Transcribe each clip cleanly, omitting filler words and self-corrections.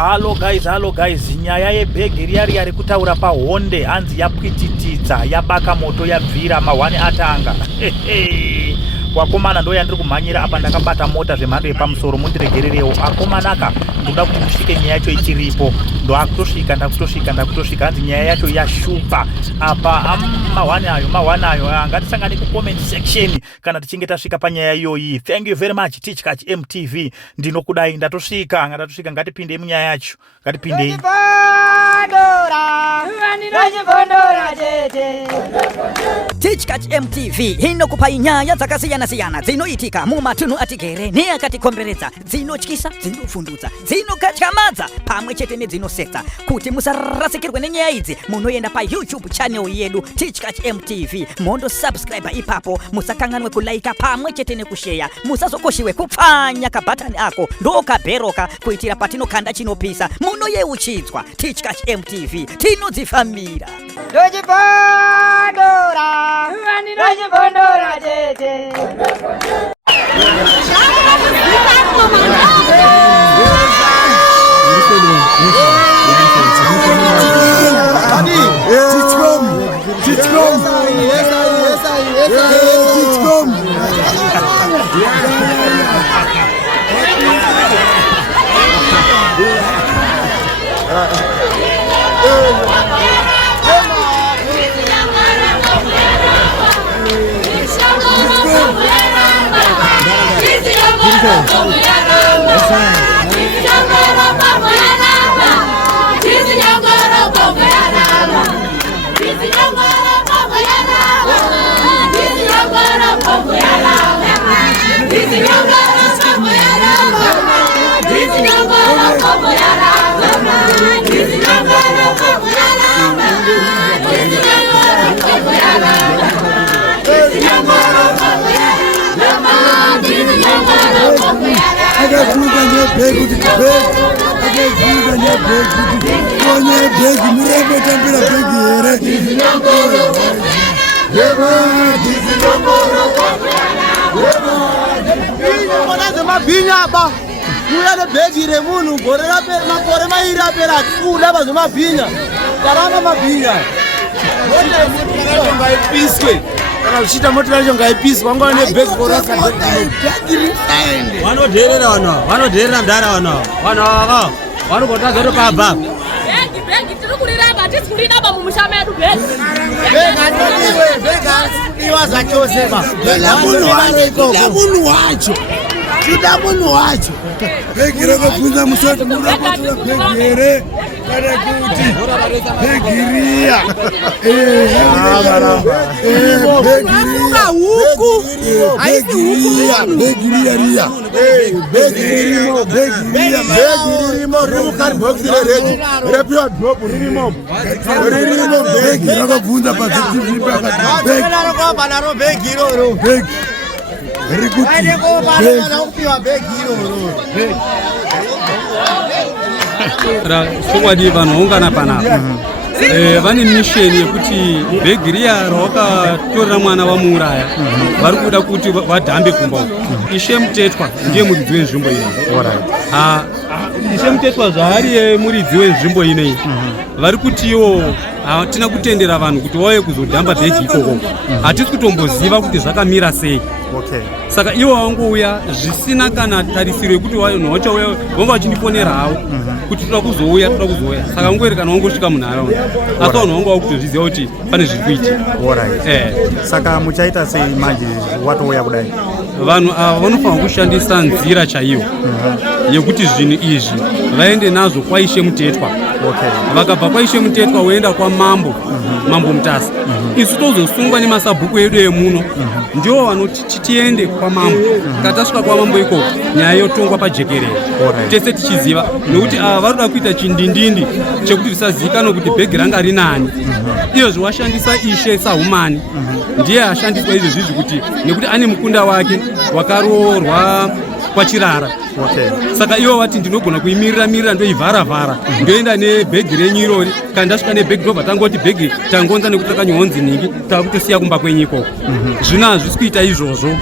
Hello guys, nyaya yebhegi riya rekutaura paHonde hanzi yapwititidza, yabaka moto, yabvira, mahwani atanga. Wakomana ndo yandiri kumhanyira apa, ndakabata mota zvemhando yepamusoro, mundiregererewo. Akomanaka ndoda kuti musvike nyaya yacho ichiripo. Ndakutosvika hanzi nyaya yacho yashupa apa. Mahwani ayo ngatisangane kucomment section kana tichinge tasvika panyaya iyoyi. Thank you very much Tichkach MTV, ndinokudai. Ndatusvika ngatipinde munyaya yacho, ngatipindei. Tichkach MTV inokupa nyaya dzakasiyana-siyana dzinoitika mumatunhu atigere neakatikomberedza, dzinotyisa, dzinofundutsa, dzinokatyamadza pamwe chete nedzinosetsa. Kuti musarasikirwe nenyaya idzi, munoenda paYouTube channel yedu Tichkach MTV, mondo subscribe ipapo. Musakanganwe kulaika pamwe chete nekushare, musazokoshiwe kupfanya kabhatani ako ndokabheroka kuitira patinokanda chinopisa munoyeuchidzwa. Tichkach MTV tinodzifamira. Kana uchita moto yacho ngaipiswa ngone bhegi korasa vanodherera vanodherera ndara vana vanogotadza to pabha bhegi tiri kuriramba tisi kuridaba mumusha medu bhegi iwa zvachose munhu wacho bhegi rakabvunza musati murapatura bhegi here kana kuti bhegi riya ririmo rimukadhibhokisi rereji repiwa dropu ririmo bhegi rakabvunza paCCTV pakati bhegi iroro chokwadi vanhu vaungana panapa vane misheni yekuti bhegi riya rawakatorera mwana vamuuraya vari kuda kuti vadhambe kumba uku. Ishe Mutetwa ndiye muridzi wenzvimbo ino. Ishe Mutetwa zvaari muridzi wenzvimbo inei vari kutiwo hatina kutendera vanhu kuti vauye kuzodhamba bhegi ikoko. Hatisi kutomboziva kuti zvakamira sei. Saka ivo vangouya zvisina kana tarisiro yekuti vanhu vachauya vanga vachindifonera havo kuti toda kuzouya. Saka ngweri kana wangosvika munharaunda asi vanhu vanga vakutozviziva kuti pane zviri kuitika. Saka muchaita sei manje watouya kudai? Vanhu ava vanofanira kushandisa nzira chaiyo yekuti zvinhu izvi vaende nazvo kwaIshe Mutetwa. Vakabva kwaIshe Mutetwa voenda kwaMambo Mutasa. Isu tozosungwa nemasabhuku edu emuno ndiwo vanoti tiende kwaMambo. Kana tasvika kwaMambo ikoko nyaya yotongwa pajekerere tese tichiziva, nokuti ava vari kuda kuita chindindindi chekuti zvisazivikanwa kuti bhegi ranga rinani. Iyozvo washandisa Ishe sahumani ndiye ashandiswa izvozvizvi kuti nekuti ane mukunda wake wakaroorwa kwaChirara. Saka ivo vati ndinogona kuimirira ndoivhara ndoenda nebhegi renyu irori. Kana ndasvika nebhegi ndobva tangoti bhegi tangonza nekuti takanyonzi ningi takutosiya kumba kwenyu ikoko. Zvino hazvisi kuita izvozvo.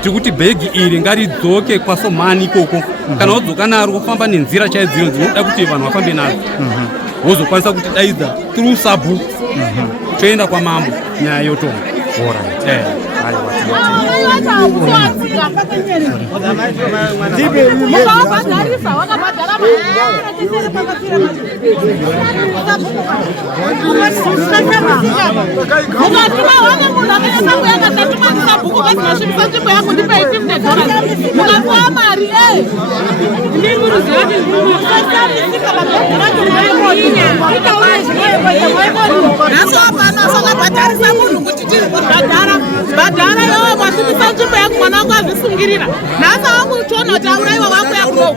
Tiri kuti bhegi iri ngaridzoke kwaSomani ikoko. Kana wodzoka naro wofamba nenzira chaidzo dzinoda kuti vanhu vafambe nadzo. Wozokwanisa kuti daidza through Sabu. Toenda kwaMambo nyaya yotonga. Badara yo masibisa nzvimbo yangu mwana wangu azvisungirira. Nhasi wakutoona kuti auraiwa wangu yako.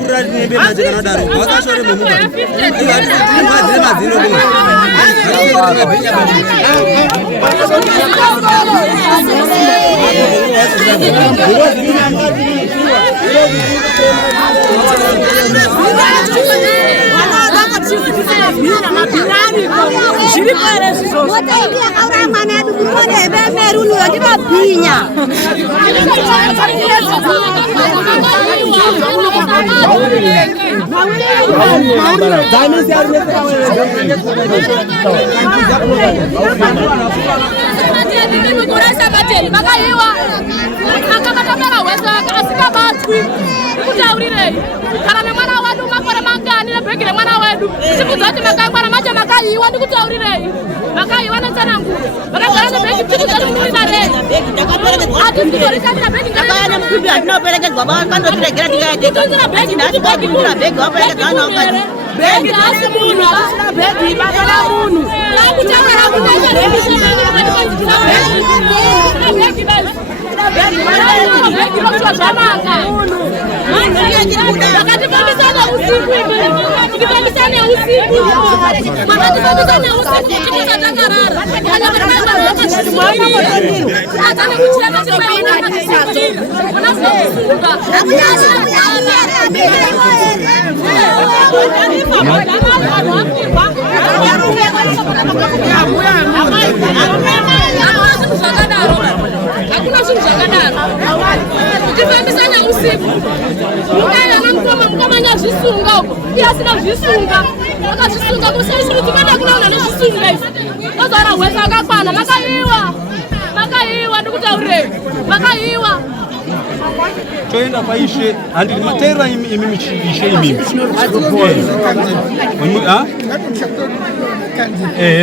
Toenda paishe handiri matera imi ishe imimi.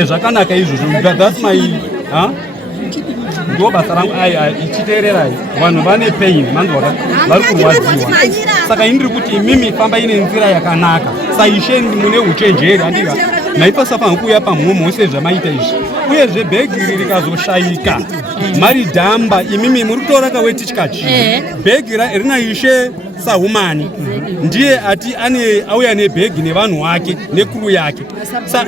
Zvakanaka izvozvo. That's my ndo basa rangu ichiteererai vanhu vane pain manzwa vari kurwadziwa. Saka indiri kuti imimi famba ine nzira yakanaka. Saishe mune uchenjeri handika maipasafa kuuya pamhomho sezvamaita izvi. Uyezve bhegi iri rikazoshayika mari dhamba imimi muri kutora kawetichikachi bhegi rina ishe Sahumani ndiye ati auya nebhegi nevanhu vake nekuru yake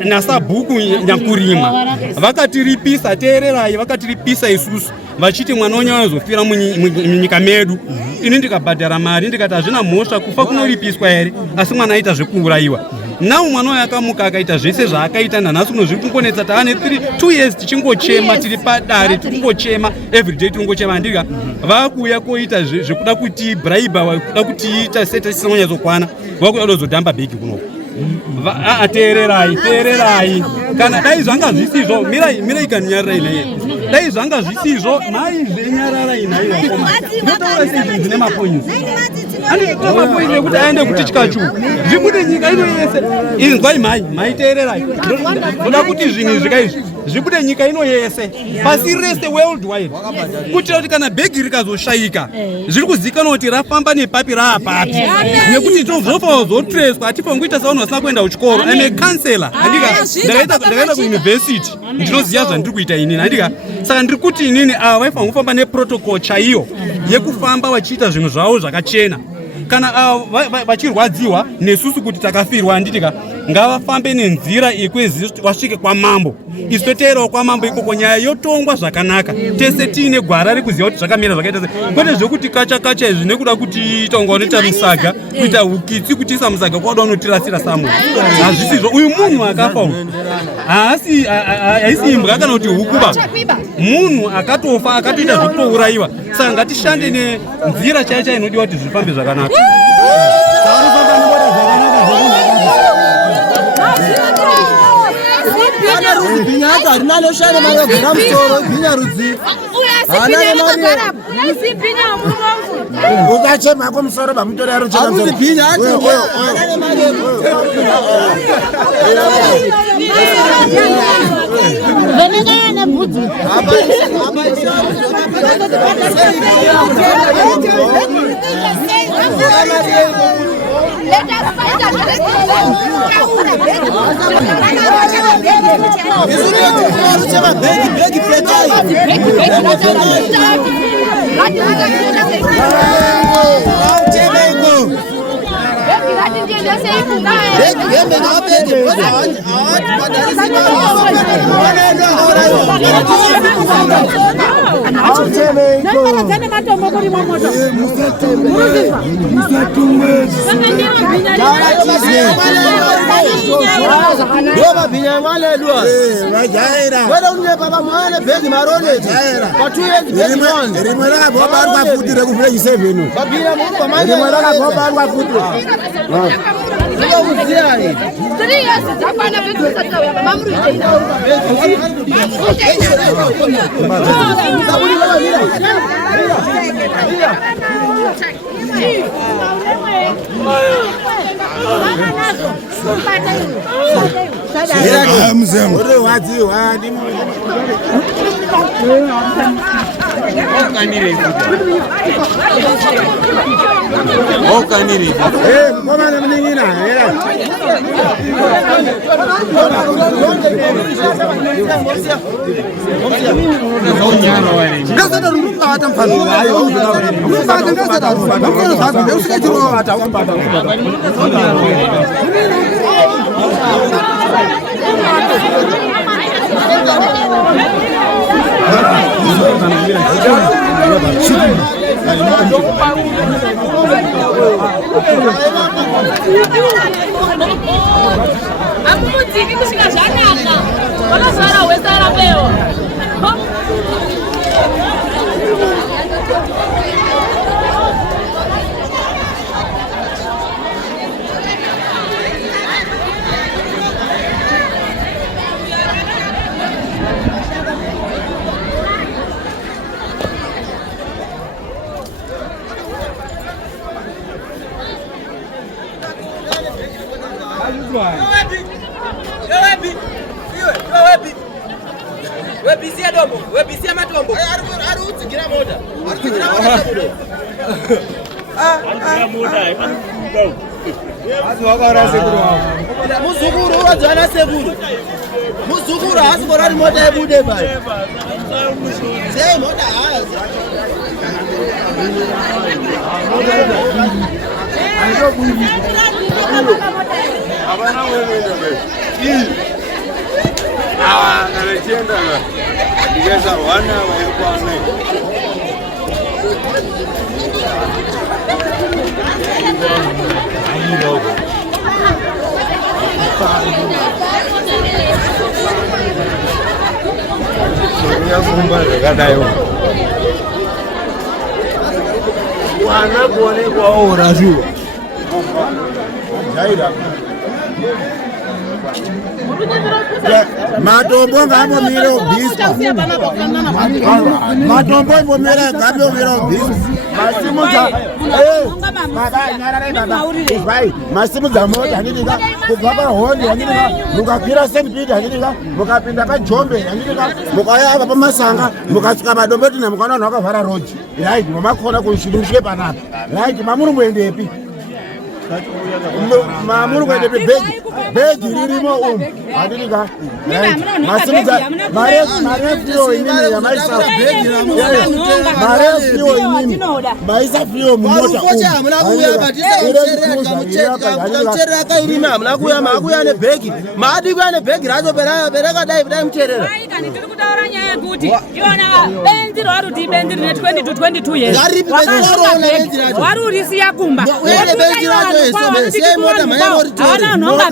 naSabhuku Nyankurima vakatiripisa. Teererai, vakatiripisa isusu vachiti mwana wenyu anozofira munyika medu. Ini ndikabhadhara mari ndikati hazvina mhosva kufa kunoripiswa here, asi mwana aita zvekuurayiwa. Nawo mwana wayo akamuka akaita zvese zvaakaita nanhasi unozviri kungonetsa taane 2 years tichingochema tiri padare tikungochema everyday tikungochema ndika vakuuya koita zvekuda kuti braiba vakuda kutiita seta tisinonyadzokwana vakuda kuzodhamba bhegi kunoko. Teererai kana dai zvanga zvisizvo mirai kanyarara inaye dai zvanga zvisizvo maizvenyarara inaye wakoma ndotaura sei zvine mapoints anditoa mapoints ekuti aende kutichikachu zvibude nyika ino yese inzwai maiteererai ndoda kuti zvinhu zvikaizvi zvibude nyika ino yese pasi rese worldwide kuitira kuti kana bhegi rikazoshayika zviri kuzikanwa kuti rafamba nepapi raapapi nekuti tozofa zotreswa hatifangoita savanhu vasina kuenda kuchikoro. I'm a counselor ndakaenda kuuniversity ndinoziva zvandiri kuita inini handika. Saka ndiri kuti inini ava vaifanira kufamba neprotocol chaiyo yekufamba vachiita zvinhu zvavo zvakachena. Kana vachirwadziwa nesusu kuti takafirwa handitika ngavafambe nenzira ikwezi wasvike kwamambo. Isu toteerawo kwamambo ikoko nyaya yotongwa zvakanaka. Tese tiine gwara rekuziva kuti zvakamira zvakaita sei. Kwete zvokuti kacha izvi nekuda kuti tonga unoita musaga kuita hukitsi kutiisa musaga kwada unotirasira samunhu. Hazvisizvo. Uyu munhu akafa uyu haisi imbwa kana kuti hukuba. Munhu akatofa akatoita zvokutourayiwa. Saka ngatishande nenzira chaiyo inodiwa kuti zvifambe zvakanaka. Binyata rinalo shane mayo gramsoro binya rudzi. Ukache mako musoro bamutora ro chana. Akuti binya ati. Venega na buti. Let us fight Amumutiki kusvika zvanaka. Wakazara wesara bewa. Webisia domo, webisia matombo. Ari utsigira moda. Ari utsigira moda. Azi wakara sekuru wao. Muzukuru wadzana sekuru. Muzukuru asikora moda yebude bai. Sei moda hayo. Abana wewe ndio. Anachenda digeza wana waekwa wana kuone kwa ora juu jaira matombo ngamo miro bispa matombo mbomera ngamo miro bispa masimuza masimuza moja handika kubaba hondi handika mukakwira sempidi handika mukapinda pajombe handika mukayava pamasanga mukasvika madomboti namukana vakavhara roji right mamakona kushilumshike panapa right mamuri muendepi mamuri kuende bhegi ririmo umu handinika mare fiyo inini yamaisa mare fiyo inini maisa fiyo mumota munakuya makuya nebhegi maadi kuya nebhegi racho perakadai kudai muteerera tiri kutaura nyaya yekuti iona benzi rwaruti benzi rine 22 years wari urisiya kumba hawana nhonga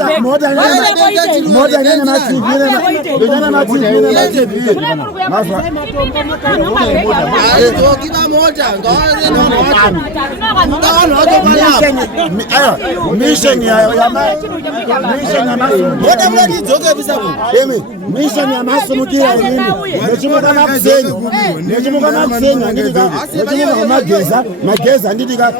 misheni yamasumukira inini nechimuka makusenyi handitika nechimuka mageza handitika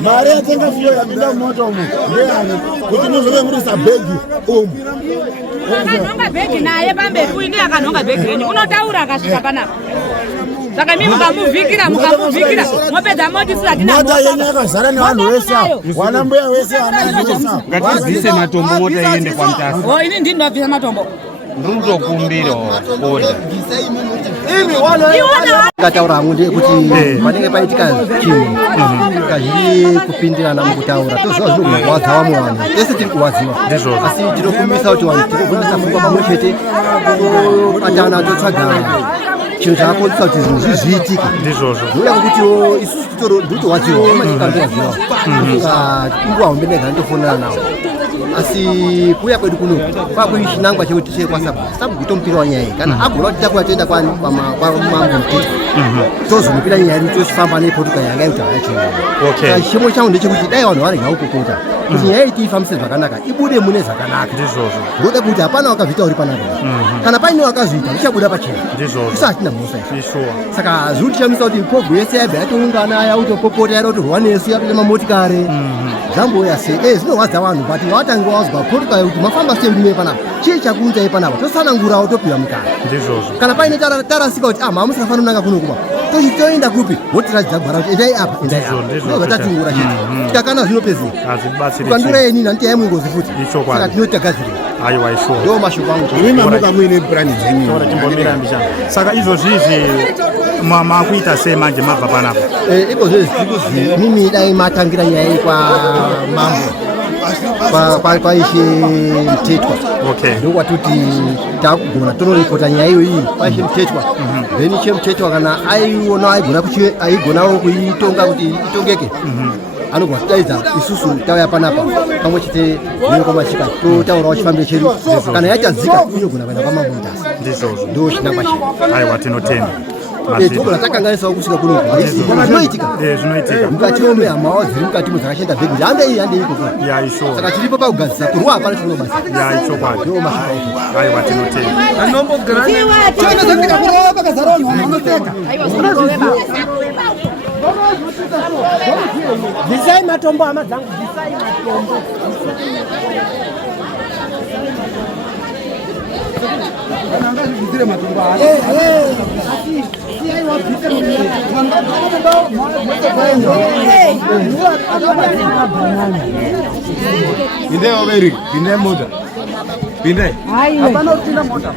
mari yatenga fiyo yapinda mumoto umu ndeyani kuti muzove murisa bhegi umu akanhonga bhegi naye pamberi uyu ndiye akanhonga bhegi renyu unotaura akasvika panapa saka mi mukamuvhikira mopedza moti mota yenyu yakazara nevanhu vese wana mbuya vese anaesa ngatibvise matombo mota iende kwamutasa ini ndini ndabvisa matombo ndinotokumbirawo oda ngataura hamwe ndeyekuti panenge paitika chinhu kazhiri kupindirana mukutaura toziva zvinogona kuwadza vamwe vanhu tese tiri kuwadziwa asi tinokumbisa kuti vanhu tirikugondisa pfungwa pamwe chete tobatana totsvaga chinhu chakakonzesa kuti zvinhu zviitike ndoda kukutiwo isusu ndotowadziwa amachikandowadziwa inguva hombe ndega ndofonera navo asi kuya kwedu kuno kwakuichinangwa chekuti chekwasabhu kutomupira wanyaya iyi kana agona kuti takuya toenda kwamambo mutiti tozomupira nyaya yedu tosifamba nepotuka yanga yekuti hayachiaa chimwe changu ndechekuti dai vanhu varega kukokota kuti nyaya iyi tiifambise zvakanaka ibude mune zvakanaka ndoda kuti hapana wakazviita uri panapa kana paine wakazviita richabuda pachena isu hatina mhosa saka zviri tichamisa kuti mipobho yese yabva yatoungana yautopopota yarotorwa nesu yapinda mamotikare zvamboya sei zvinowadza vanhu but vatange wazwa potuka kuti mafamba sei rime panapa chii chakuunzai panapa tosanangurawo topiwa mukana kana paine tarasika kuti mamusikafanira kunanga kuno kuba toenda kupi wotiratidza gwara kuti endai apa ndobva tatungura chete tikakana zvinopezera ukandura yenini handiti yaimwengozi futi saka tinoti tagadzirira ndo mashoko angu mamuka muine purani dzenyu saka izvozvizvi makuita sei manje mabva panapa ikozvezvi tikuzi mimi dai matangira nyaya iyi kwamambo kwaishe Mtetwa ndokwatuti takugona tonorepota nyaya iyo iyi kwaishe Mtetwa then ishe Mtetwa kana aiona aigonawo kuitonga kuti itongeke anogona kudaidza isusu tauya panapa pamwe chete nekomashika totaurawo chifambiro chedu kana yachadzika inogona kuenda kwamambo mutasi ndo chinangwa chedu aiwa tinotenda togona takanganisawo kusvika kuno zvinoitika mukati momwe hamawo dziri mukati dzakashenda bhegi kuti handei ikoko saka tiripo pakugadzisa kurwa hapana chikunobasa ndo mashika aiwa tinotenda bvisai matombo hama dzangu bvisai matombo angazvidzire matombo Pindai overi, pindai mota. Pindai. hapana kupinda mota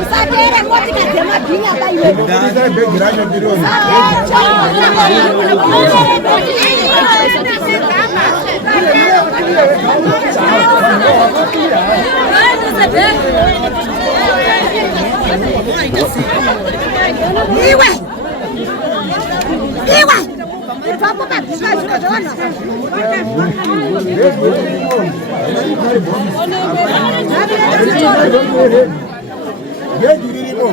usatere motika dzemabhinya baiwe bhegi racho ndironi iwe ipapo pabhika zviro zvavanhu bhegi ririmo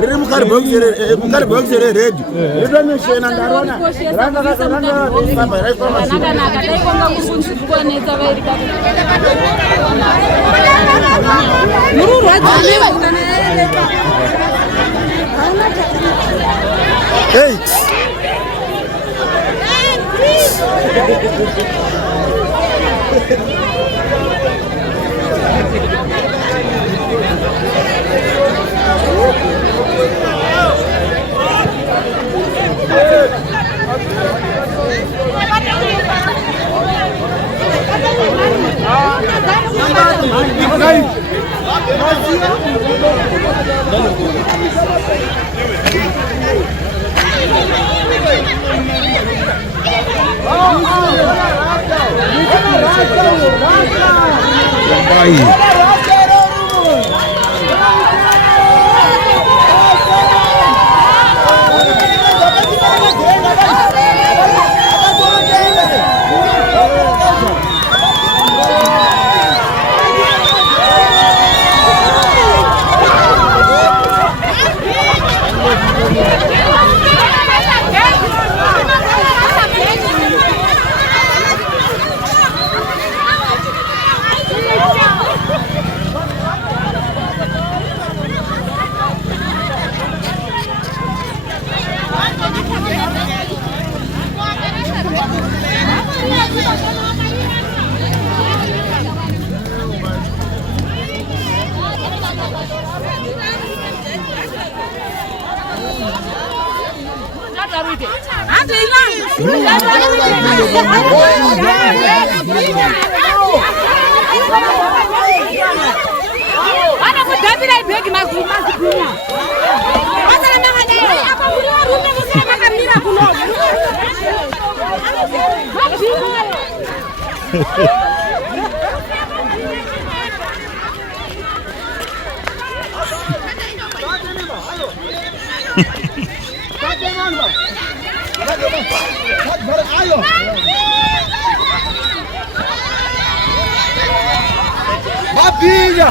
riri mukaribhokisi reredhi ritomishena ndarona rangafamba Bai. Mapinha!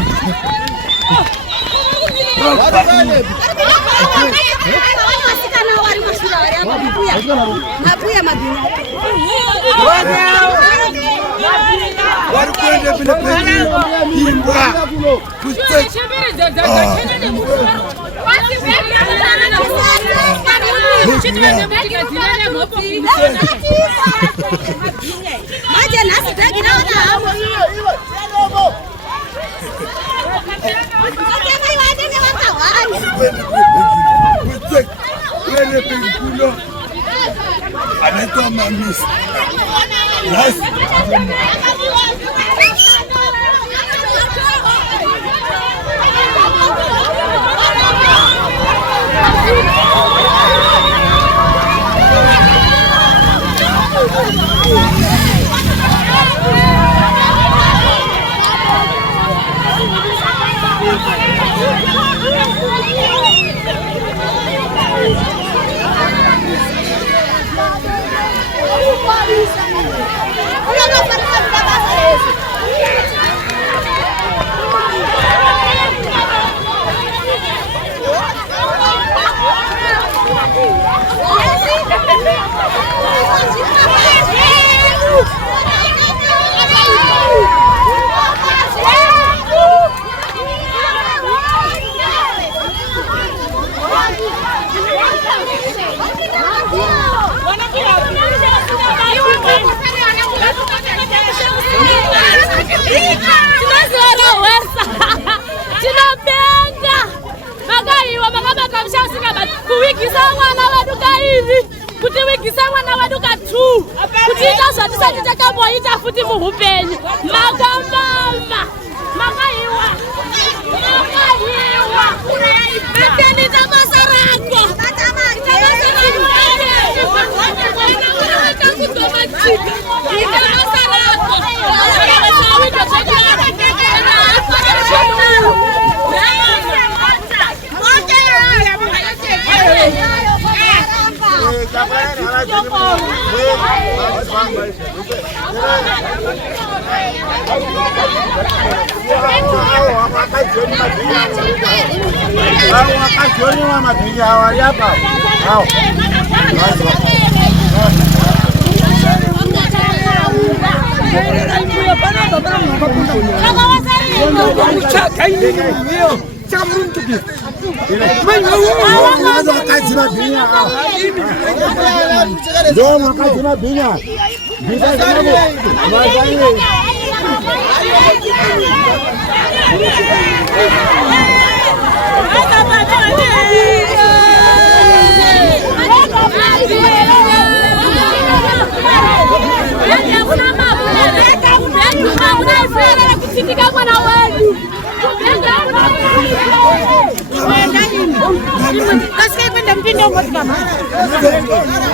Kasike kwenda mpindo ngoti mama.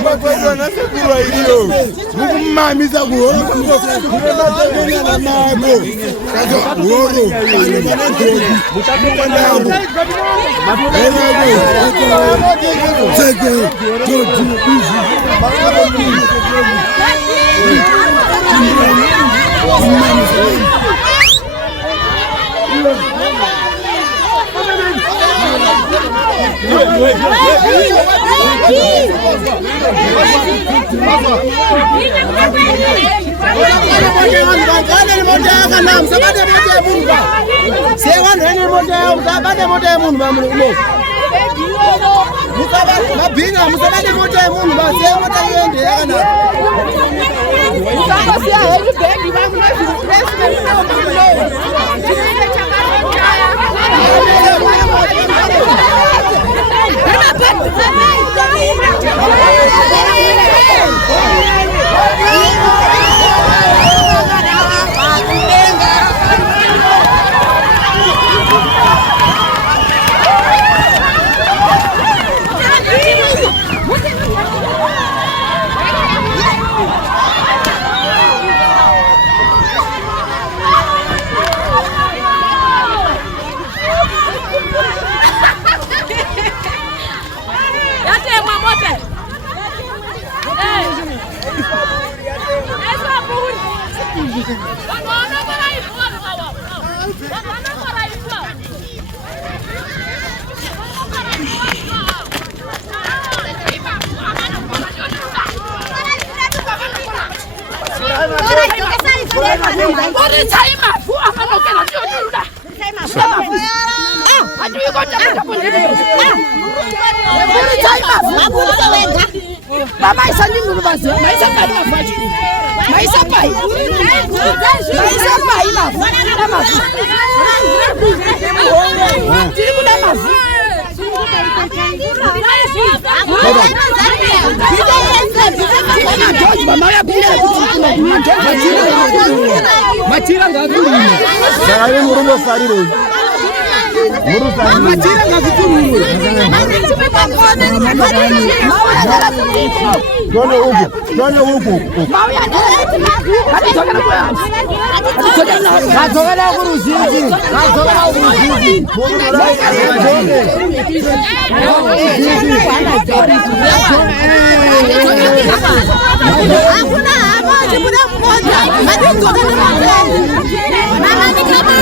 Makwenda na sekuru hiyo. Mukumamisa kuona kumatengenya na mako. Kazo uoro. Muchakwenda yangu. Teke. Toti. Mama isa ni mulu basi, maisa kali mafaji, maisa pai, maisa pai mafu, na mafu, jadi kuda mafu. Macira nggak turun. Saya murung sari loh. Murung sari. Macira nggak turun. Dona uku. Mau ya Hadi joga na kwa. Hadi joga na kuruzizi. Hakuna hapo muda mmoja. Hadi joga na kwa. Mama ni kama.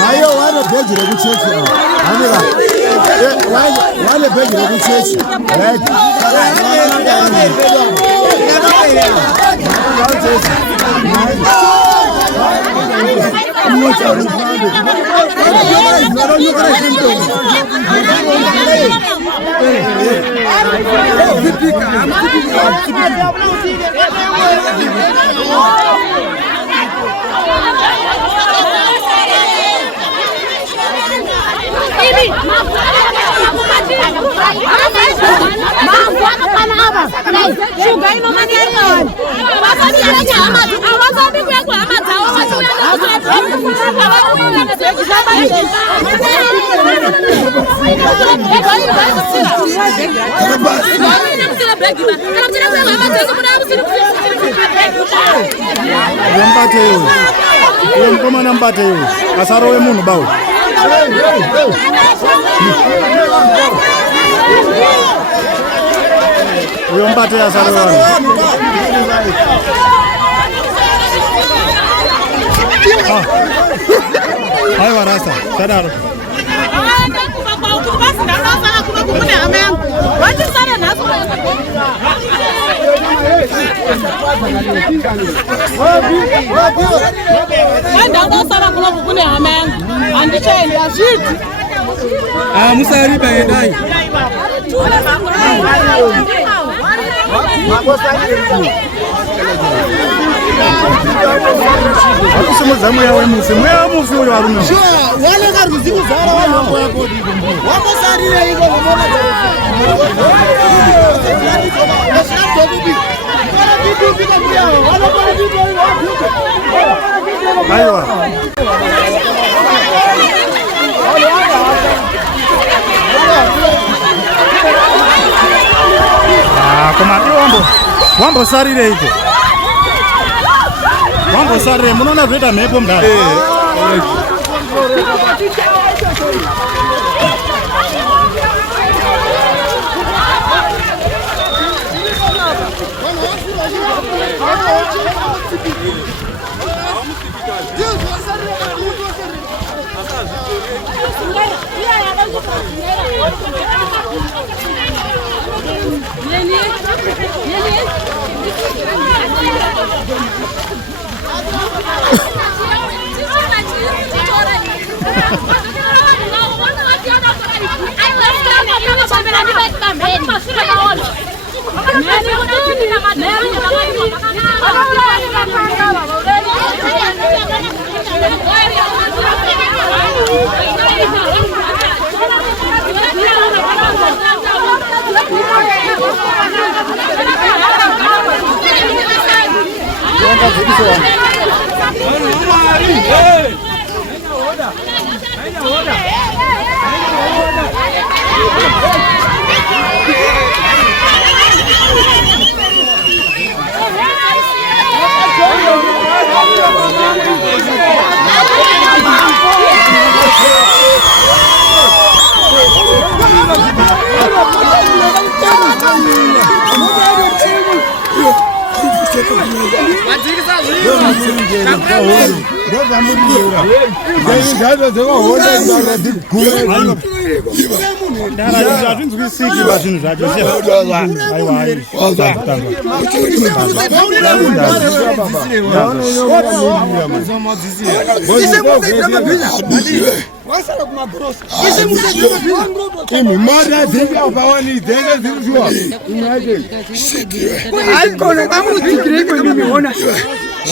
Mayo wane begi rekuchechi Amira wane begi rekuchechi right Mbate yo asarowe munhu bawo uyo mbate asarowe Aiwa rasta, sadaro. Musari baendai. Akusimuza mweya wemufi, mweya wemufi uyo arume. Wale karuzi kuzara wale wako yako. Wako sarire iko ngomona. Aiwa. Komandi wambo sarire iko. Wambo sarire munoona zvoita mhepo mudhara.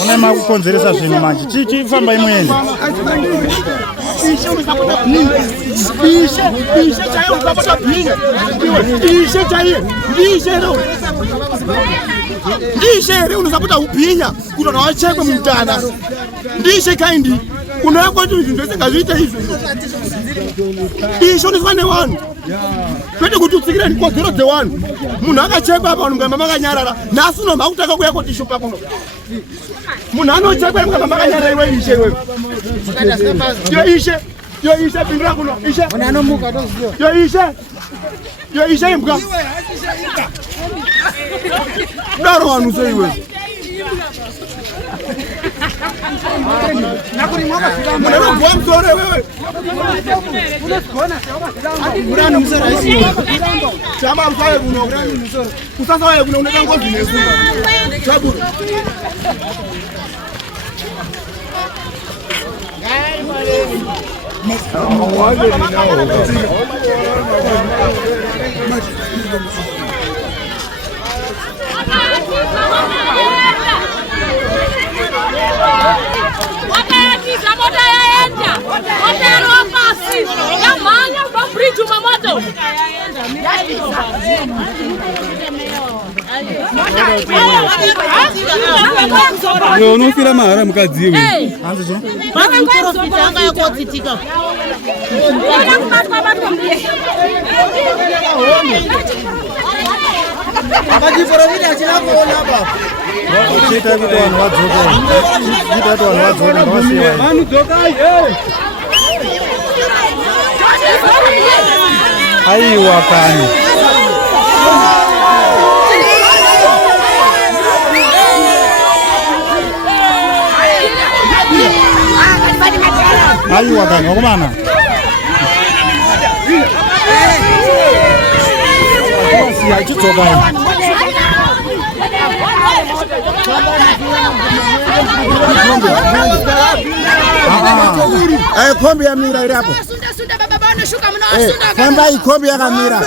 Ona makukonzeresa zvinhu manje chifamba imweni ndishe here unosapota ubhinya kuti wachekwe mumtana ndishe kaindi unoyakwa kuti zvinhu zvese ngazviite izvo ndishe unoswa nevanhu kwete kuti utsikira ndikodzero dzevanhu munhu akachekwa apa vanhu ngamba makanyarara nhasi unomba kutaka kuya kotishupa kuno munhu anochekwa mukamba makanyarara iwe ishe iwewe yo ishe pindura kuno ishe yo ishe imbwa daro vanhu seiwe munobva musoro wewe chama msaye kuno usasaye kuno unoita ngozi nesu chabu unofira mahara mukadzi iwe aiwa kani Aiwa kana wakomana. Ya chitsoka. Kombi ya mira iri hapo. Famba ikombi yakamira.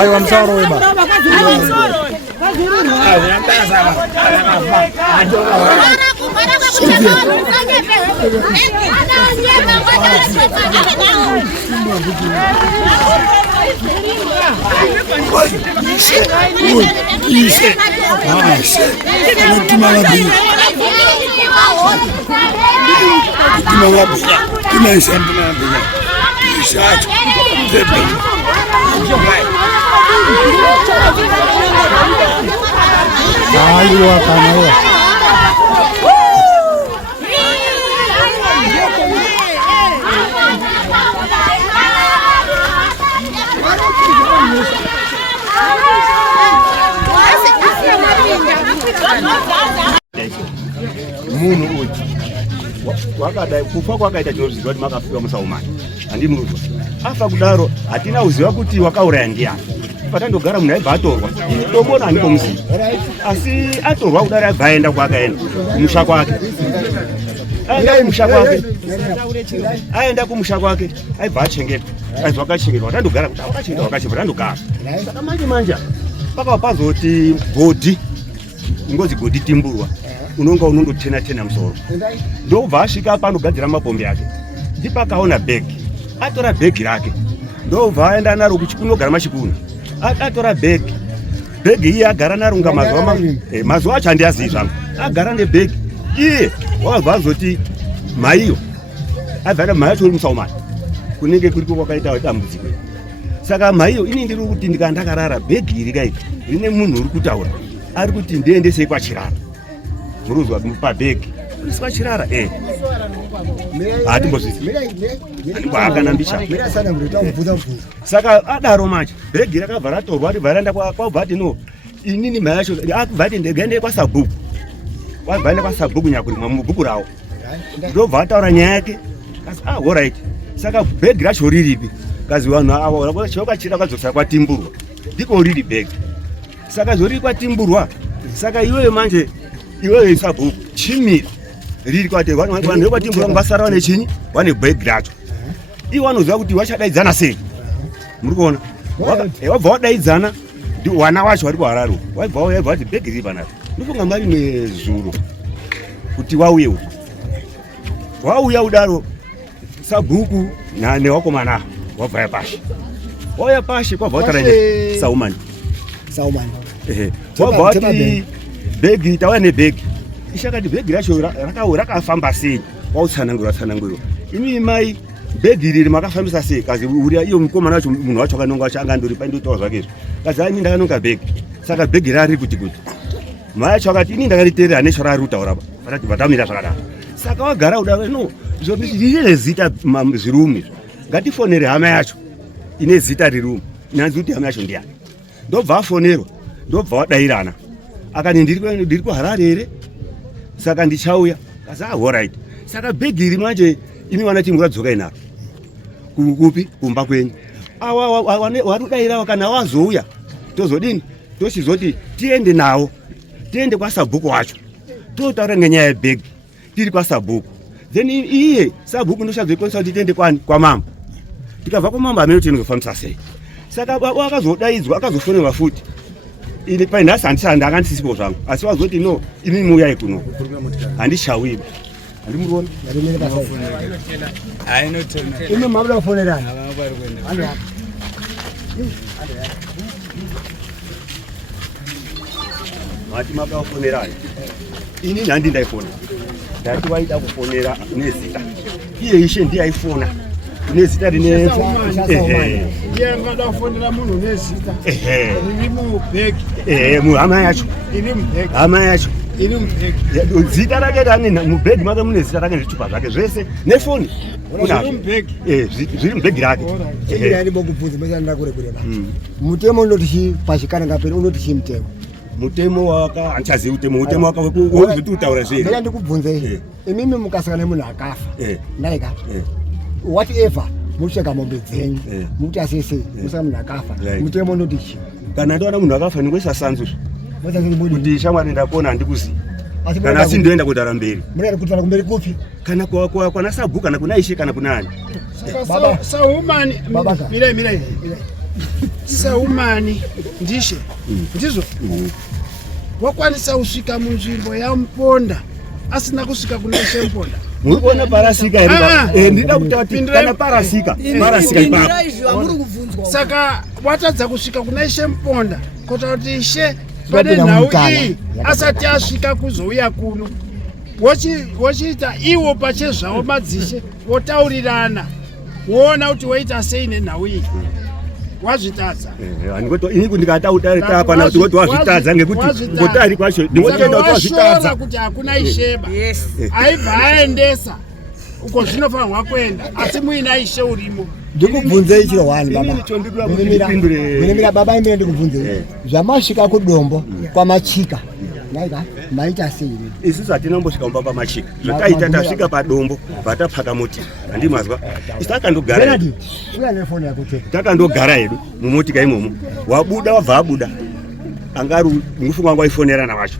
Aiwa msaro wema. Aiwa kana wewe. Munhu uti wakadai kufa kwakaita chinoziva kuti makafika musaumani handi munuzwa afa kudaro hatina uziva kuti wakauraya ndiani patandogara munhu aibva atorwa tomona handipomuzivi asi atorwa kudaro aibva aenda kwaakaenda kumusha kwake aenda kumusha kwake aibva achengetwa aibva akachengetwa tandogara kuti wakachengetwa wakachembwa tandogara saka manje pakava pazoti godhi ingozi godhi timburwa unonga unondotena musoro ndobva asvika panogadzira mabhombi ake ndipakaona bhegi atora bhegi rake ndobva aenda naro kunogara machikuna atora bhegi iyi agara naro nga mazuva acho handiazivi zvangu agara nebhegi iye wabva azoti maiyo abva mai acho uri musaumani kunenge kuriko kwakaita dambudziko saka maiyo ini ndiri kuti ndikandakarara bhegi iri kaiti rine munhu uri kutaura ari kuti ndiendesei kwachirara muruzwa pabhegi uriswa chirara hatimbozvisi akanambisha saka adaro macho bhegi rakabva ratorwa ribva raenda kwabva ati no inini mai yacho akubva ati ndikaende kwasabhuku wabva aenda kwasabhuku nyakurimwa mubhuku rawo ndobva ataura nyaya yake kasi alright saka bhegi racho riripi kazi vanhu chokachira kadzosera kwatimburwa ndiko riri bhegi saka zoriri kwatimburwa saka iweyo manje iweyo sabhuku chimira riri kwate vanhu vekwatimburwa vasara vane chinyi vane bhegi racho iwe vanoziva kuti vachadaidzana sei muri kuona wabva wadaidzana wana wacho vari kuhararo waibva waibva kuti bhegi riri panapa ndofunga mari nezuro kuti wauye wauya udaro sabhuku newakomana wabva yapashi wauya pashi kwabva watarane saumani wabva wati bhegi tawa nebhegi ishakati bhegi racho rakafamba sei wautsanangura imi mai bhegi riri makafambisa sei kazi uria iyo mukomana wacho munhu wacho akanonga wacho angandori paindotaura zvake izvo kazi ini ndakanonga bhegi saka bhegi rari kuti mai acho akati ini ndakariteerera nesho rari kutaura patati vatamira zvakadaro saka wagara kudaro no rine zita zvirume ngatifonere hama yacho ine zita rirume nanzi kuti hama yacho ndiani ndobva afonerwa ndobva wadairana akati ndiri kuharare here saka ndichauya kaza alright. Saka bhegi iri manje imi wana timu radzoka inaro kupi kumba kwenyu awa warudairawo kana wazouya tozodini tochizoti tiende nawo tiende kwa Sabhuku wacho totaura ngenyaya yebhegi tiri kwa Sabhuku then iye Sabhuku ndochazoikonesa kuti tiende kwani kwa mama tikabva kwa mama amene tinozofambisa sei. Saka akazodaidzwa akazofonerwa futi ini painhasi handishandi akandisipo zvangu asi wazoti no ini muyai kuno handishawiwi handimuona imi mabula kufonerana mati mabula kufonerana ini nhandi ndaifona ndati waida kufonera nezita iye ishe ndiye aifona nezita rine ngada kufonera munhu nezita ini mubhegi hama yacho hama yacho zita rake rane mubhegi make mune zita rake nezvitupa zvake zvese nefoni zviri mubhegi rake. ndibokubvunza mesanda kure mutemo unoti pachikana ngaperi unoti chimutemo mutemo handichazivi mutemo waka wozoti utaura zviri. ndaya ndikubvunze imimi mukasangana munhu akafa ndaika whatever mucheka mombe dzenyu mukuti asese musaka munhu akafa mutemo unoti chi kana ndoona munhu akafa ndingoisa sanzuzvo kuti shamwari ndakona handikuzivi kana asi ndoenda kutara mberi. munaenda kutara kumberi kupi kana kwana Sabhuku kana kuna Ishe kana kuna ani saumani mirai saumani ndishe ndizvo wakwanisa kusvika munzvimbo yamuponda asina kusvika kuna Ishe muponda muri kuona parasika here ndida kuti kana parasika ipapo saka watadza kusvika kuna Ishe muponda kota kuti Ishe pane nhau iyi asati asvika kuzouya kuno wochiita iwo pachezvavo madzishe wotaurirana woona kuti woita sei nenhau iyi wazvitadza. ini ndikatautaita pana kuti woti wazvitadza ngekuti ngotari kwacho ndingotenda kuti wazvitadza kuti hakuna Isheba aibva aendesa uko zvinofanirwa kuenda asi muina Ishe urimo. ndikubvunzei chiro wani baba baba imene ndikubvunzei zvamasvika kudombo kwamachika naika maita sei isusu hatinambosvika kumba pamachika zvataita tasvika padombo vatapaka moti handimazwa takandogara hedu mumotika imomo wabuda wabva abuda angari mufunga wangu aifonerana wacho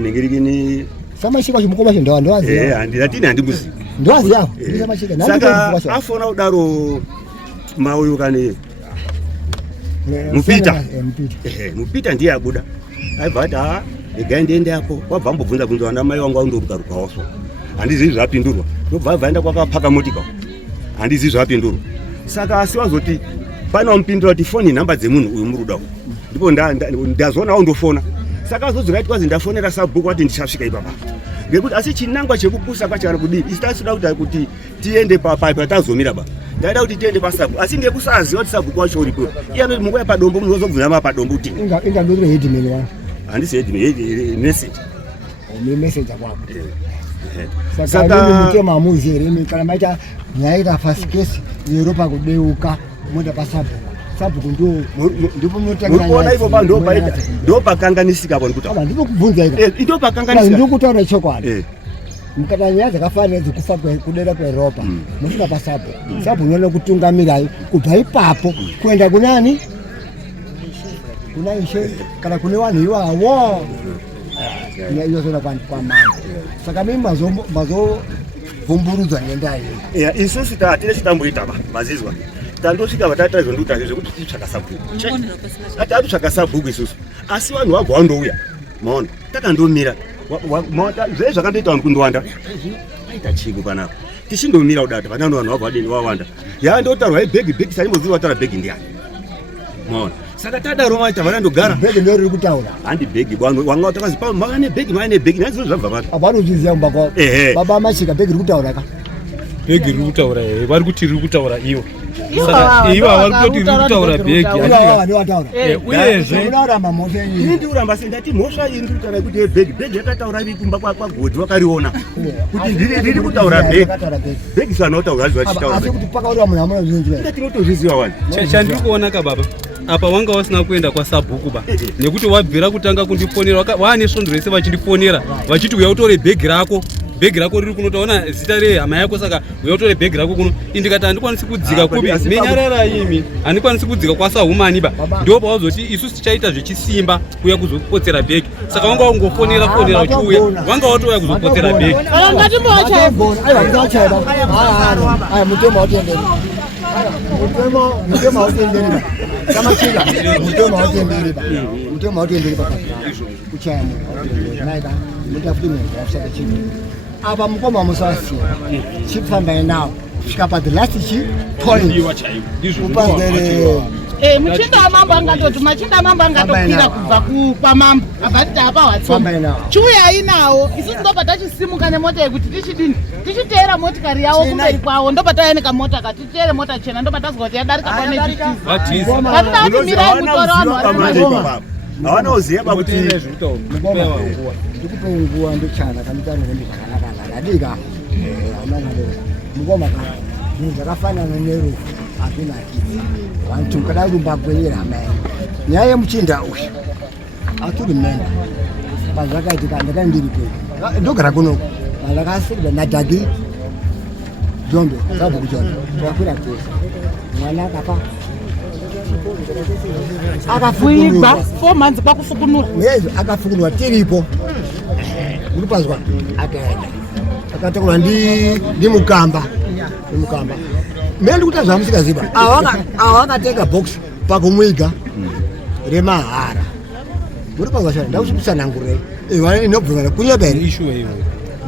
ningirikini samashika chimukoma chendawandowazi handizatini handimuzivi ndowazi yavo saka afona kudaro mauyu kane mupita ndiye abuda aibva ati regai ndiende apo wabva ambobvunza vana mai wangu aundorukarukawoso handizivi zvapindurwa ndobva abva enda kwakapaka motika handizivi zvapindurwa saka asi wazoti pana wamupindura kuti foni nhamba dzemunhu uyu murudawo ndipo ndazoona aundofona saka azozi right kwazi ndafonera Sabhuku ati ndichasvika ipapa ngekuti asi chinangwa chekupusa kwacho kana kudii isitasuda kuti tiende patazomira ba ndaida kuti tiende paSabhuku asi ngekusaziva kuti Sabhuku wacho uripo iye anoti munguva padombo munozobvunza mapadombo kuti ingandori headman wangu handisi headman message message kwako saka mutema amuzi here kana maita nyaita first case Europa kudeuka moda paSabhuku Sabhuku ndipo munoona ipo pa ndo pakanganisika po ndikuti ndipo kubvunza iko ndo pakanganisika ndikutaura chokwadi mukata nyaya dzakafanira dzekufa kudera kweropa musvika paSabhuku Sabhuku unoona kutungamirai kubva ipapo kuenda kunani kuna Ishe kana kune vanhu ivavo iyozona kwamama saka mimi mazovhumburudzwa ngendaa iyi isusu tine chitamboita mazizwa tandosvika vatatarizwa ndikuti zvekuti titsvaka Sabhuku ati atutsvaka Sabhuku isusu asi vanhu vabva vandouya maona takandomira zvei zvakandoita vanhu kundowanda aita chiku panapa tichindomira kudata vanano vanhu vabva vadeni wawanda yandotarwa ibhegi saimboziva vatara bhegi ndiani maona saka tadaro maita vanandogara bhegi ndo riri kutaura handi bhegi wanga takazi mava nebhegi mava nebhegi nazvo zvabva pati abanoziziva mumba kwavo baba amachika bhegi riri kutaura ka bhegi riri kutaura here vari kuti riri kutaura ivo saka ivo havari kutoti riri kutaura bhegi uyezve ini ndikuramba sendati mhosva iyi ndiri kutaura kuti bhegi yakataura riri kumba kwagodhi wakariona kuti riri kutaura bhegi sanotaura zvatinotozviziva wani chandiri kuona kababa apa wanga wasina kuenda kwasabhuku ba nekuti wabvira kutanga kundifonera waane svondo rese vachindifonera vachiti uya utore bhegi rako riri kuno taona zita rehama yako saka uya utore bhegi rako kuno indikati handikwanisi kudzika kubi menyarara imi handikwanisi kudzika kwasahumani ba ndo pawazoti isusu tichaita zvechisimba kuya kuzopotsera bhegi saka wanga wangofonera uchiuya wanga watouya kuzopotsera bhegi apa mukoma musasi chifamba nawo kusvika pa the last point muchinda wamambo angatoti machinda mambo angatokwira kubva kwamambo akati apa watsoma chiuyai nawo isusu ndobva tachisimuka nemota yekuti tichidini tichiteera motikari yavo kumberi kwavo ndobva tauya nekamota kati titere mota chena ndobva tazwa kuti yadarika panekatida kuti mirai mutoro vanhu havana kuziva pakuti ndikupe nguva ndochana kamitanongondi zvakanaka mukoma zvinhu zvakafanana nerufu hazvinakidzi vantu kada kumbagwenyera mai nyaya yemuchinda uyu aturi menda pazvakaitika ndakandiri kwedu ndogara kunoko vandakasikida nadhagi jombe sabhuku jombe takakwira pesa mwana akafa akafukunurwa 4 months kwakufukunurwa akafukunurwa tiripo uripazwa akaenda akatekurwa ndimukamba mendi kuti zvamusikaziva avakatenga box pakumwiga remahara uripazwa shana ndakuchipisanangurei inobvumana kunyeberi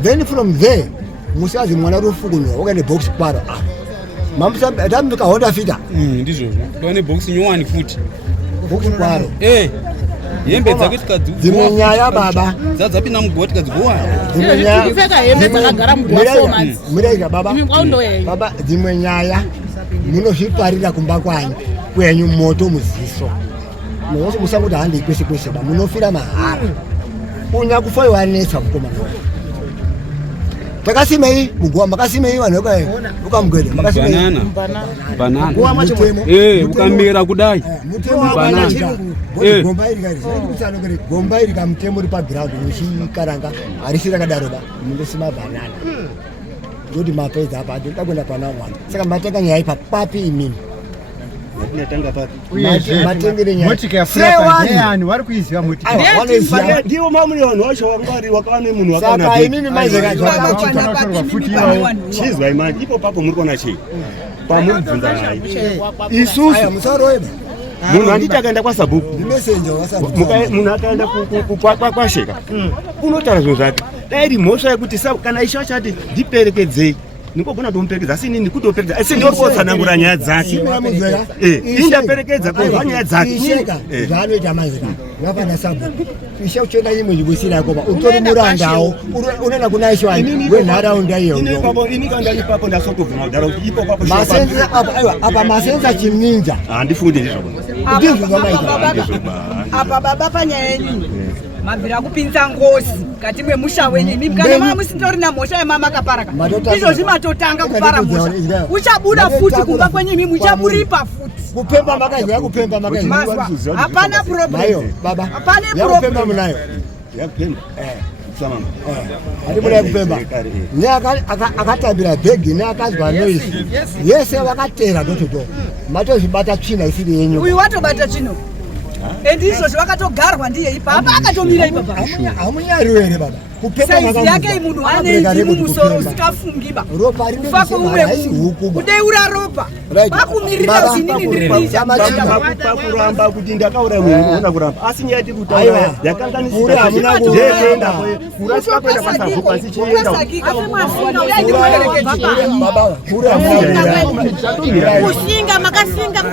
then from there musazi mwana rufukunurwa wakaende box kwaro tamika honda fita ndizvozvo tova nebhokisi nyowani futi box kwaro hembe dzake tikadzi dzimwe nyaya baba dzadzapinda mugova tikadzigowani murega baba dzimwe nyaya munozviparira kumba kwenyu moto muziso nokuti musanguti handei kwese kwese ba munofira mahara kunya kufa iwanetsa mukomana takasimei mugova makasimei vanhu ukamugwede banana ukamera kudai gomba iri kamutemo uri pagiraundi muchikaranga harisi rakadaro ba mundosima banana ndoti mapedza apa ndakwenda pana mwana saka matenga nyaya ipa papi imini matengere nyaya vari kuiziva motikari ndiwo mamwe vanhu vacho wakava nemunhu saka imini chizwa imani ipo papo muri kuona chii pamuri bvunza naye isusu musaroeba munhu anditi akaenda kwasabhuku munhu akaenda kwasheka unotaura zvinhu zvake dai iri mhosva yekuti kana ishe vachati ndiperekedzei nikogona kutomuperekedza asi inini kutoperekedza asi ndiori kotsanangura nyaya dzake indaperekedza kozva nyaya dzake zvaanoita mazika vafana sabhuku ishe uchienda imwe nzvimbo yakoba utori murandawo unoenda kuna ishe wani wenharaunda iyoyo ini kandaipapo ndasotobvuma kudaro kuti ipo papo apa masenza chininja handifundi ndizvo apa baba panyaya yenyu mabvira kupinza ngozi kati mwemusha wenyu kana mama musitori na mhosva yemama akaparaka izvozvi matotanga kupara mhosva uchabuda futi kumba kwenyu imi muchamuripa futi kupemba makaziva kupemba makaziva hapana problem baba hapana problem munayo handimuna kupemba neakatambira bhegi neakazwa noisi yese vakatera dotodo matozvibata tsvina isiri yenyu uyu watobata tsvino endi izvozvo vakatogarwa ndiye ipapa akatomira ipapa hamunyariwo here baba saizi yake munhu aneizi mumusoro usikafungiba kufa kweumwe munhu kudeura ropa vakumirira zinini ndiriicha pakuramba kuti ndakaura munhuona kuramba asi nyaya tiri kutaura yakanganisiraenda kurasika kuenda pasabhuku asi chienda kusinga makasinga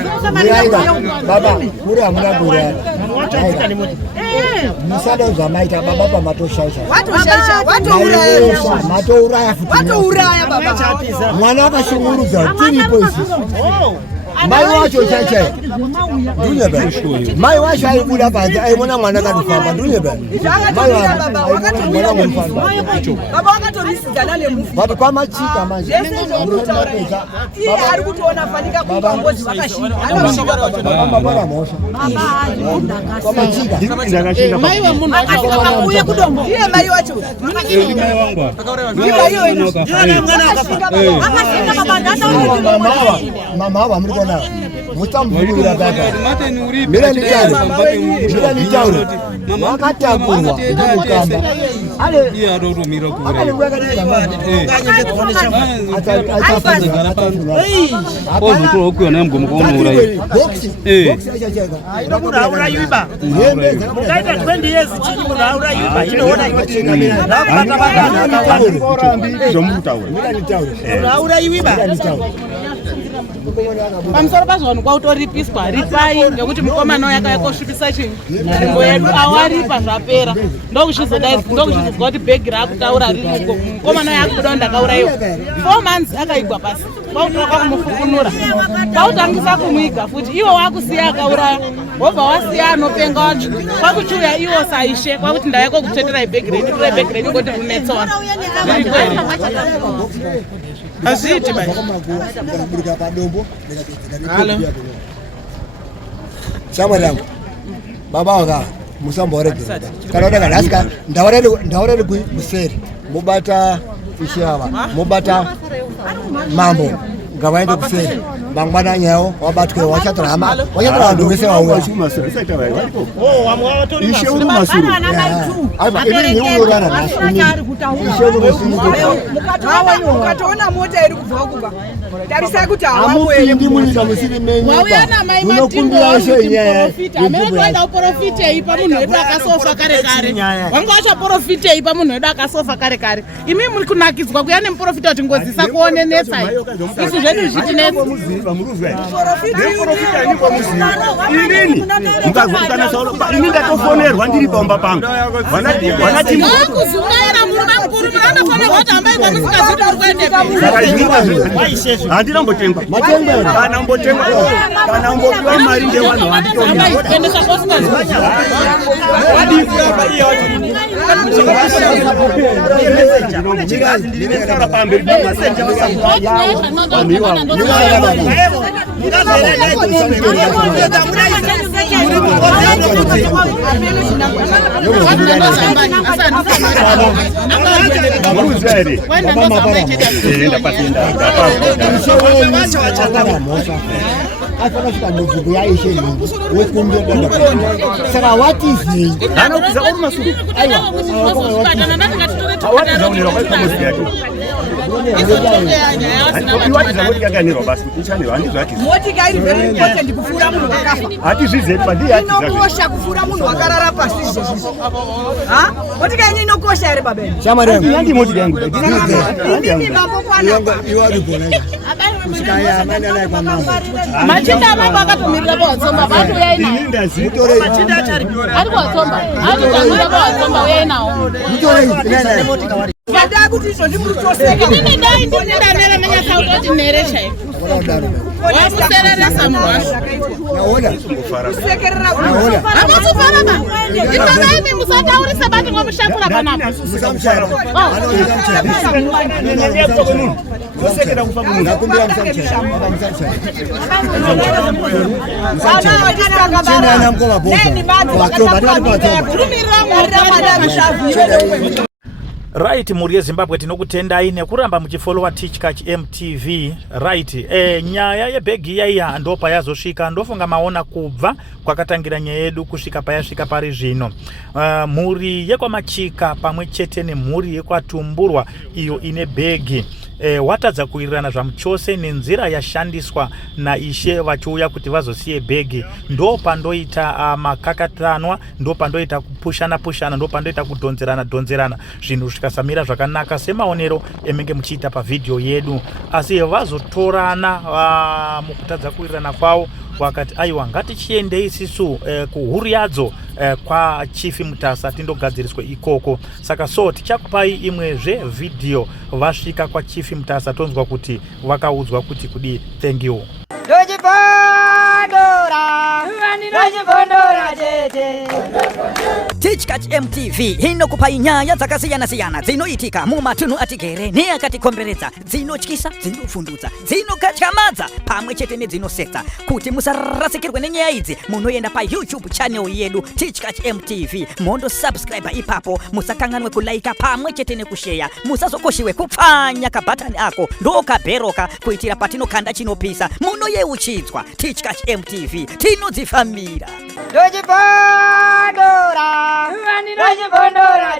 baba kuri hamuna kuuraya Musada zamaita baba pamatoshaisha. Watouraya. Matouraya futi. Watouraya baba. Mwana akashungurudza tiripo isisi. Mai wacho chacha. Ndunebe. Mai wacho aibuda panze aibona mwana katofamba ndunebe. Mai baba wakatomira mufamba. Baba wakatorisidzana nemufu. Baba kwamachika manje. Iye ari kutoona fanika kuba ngozi vakashinda. Anoshinga baba baba mosha. Kwamachika. Mai wa munhu akakuye kudombo. Iye mai wacho. Ndi mai wangu. Iye mai yoyo. Ndiye mwana akashinga baba. Akashinga baba ndata. Mama wa mlikona. Mutamvulira baba. Mira nitaure. Wakatakurwa ndikukamba. Ale Iya rotomira kure. ale kwakadira mama. Ozotola okuona mgomo kwaunura iwe. Boxi achacheka. Ino munhu aurayiba. Mukaita 20 years chini munhu aurayiba. Inoona iwe. Nakubata vanhu akawanda. Mira nitaure. Munhu aurayiba. pamusoro pazvanhu kwautoripiswa ripai ngekuti mukomana uyu akayakosvipisa nzvimbo yedu awaripa zvapera ndokuchizozwa kuti bhegi raakutaura ririko mukomana uyu akubuda ndakaurayiwa 4 months akaigwa pasi kwautora kwakumufukunura kwautangisa kumwiga futi iwo wakusiya akauraya wobva wasiya anopenga wacho kwakuchiuya iwo saishe kwakuti ndayako kutsvetera ibhegi renyu tora ibhegi renyu ngoti runetsona hazviiti bai shamwari yangu baba waka musamboregera kana udaka ndasika ndaurere kuseri mubata ishava mubata mambo ngavaende kuseri mangwana nyawo wabatwe wachatorama vanhu vese vauya ishe uri masuru mukatoona mota iri kubva kuba tarisai kuti hamupindi munyika musiri menyikamunokumbira ishe inyaya ametoenda uprofitei pamunhu wedu akasofa kare kare wanga wachaprofitei pamunhu wedu akasofa kare kare imi muri kunakidzwa kuya nemuprofita kuti ngozi isakuonenetsai isu zvedu zvitinetsa ini ndatofonerwa ndiri pamba pangu vakuzungaira murume mukuru muranofonerwa kuti hambai kwamusingazviti muri kuendepi handinambotengwa kana mbotengwa kana mbopiwa mari ndevanhu handitoendesa kwasingazviti afanasvika nzvimbo yaishe saka watizei motika iri very important kupfuura munhu wakafa inokosha kupfuura munhu wakarara pasi motika yenyu inokosha here babeni machinda amambo akatomirira pawatsomba vatouya inamachinda ari kuwatsomba arikamira pawatsomba uyai nawo vadaa kuti izvozvi muri kutoseka inini dai ndindanera manyasauta kuti nhere chaivo wamusereresa muhwasho kusekerera hamusufaraba imavaimi musataurisa bati ngomushakura panapo Right, muri yeZimbabwe tinokutendai nekuramba muchifolowa Teachkach MTV. Right, nyaya yebhegi yaiya ndopa yazosvika ndofunga maona kubva kwakatangira nyaya yedu kusvika payasvika pari zvino. Mhuri yekwamachika pamwe chete nemhuri yekwatumburwa iyo ine bhegi watadza kuwirirana zvamuchose nenzira yashandiswa naishe vachiuya kuti vazosiye bhegi. Ndo pandoita makakatanwa, ndo pandoita kupushana ndo pandoita kudhonzerana zvinhu zvikasamira zvakanaka semaonero emenge muchiita pavidhio yedu. Asi vazotorana mukutadza kuwirirana kwavo wakati aiwa ngatichiende isisu kuhuru yadzo kwa chifi Mutasa tindogadziriswe ikoko. Saka so tichakupai imwezve video vasvika kwa chifi Mutasa tonzwa kuti vakaudzwa kuti kudi. Thank you. Teachkach MTV inokupa nyaya dzakasiyana-siyana dzinoitika mumatunhu atigere neakatikomberedza, dzinotyisa, dzinofundutsa, dzinokatyamadza pamwe chete nedzinosetsa. Kuti musarasikirwe nenyaya idzi munoenda pa YouTube channel yedu Teachkach MTV, mondo subscribe ipapo, musakanganwe kulaika pamwe chete nekushare, musazokoshiwe kupfanya kabhatani ako ndokabheroka kuitira patinokanda chinopisa munoyeuchidzwa. Teachkach MTV tinodzifambira. Dojibondora, dojibondora,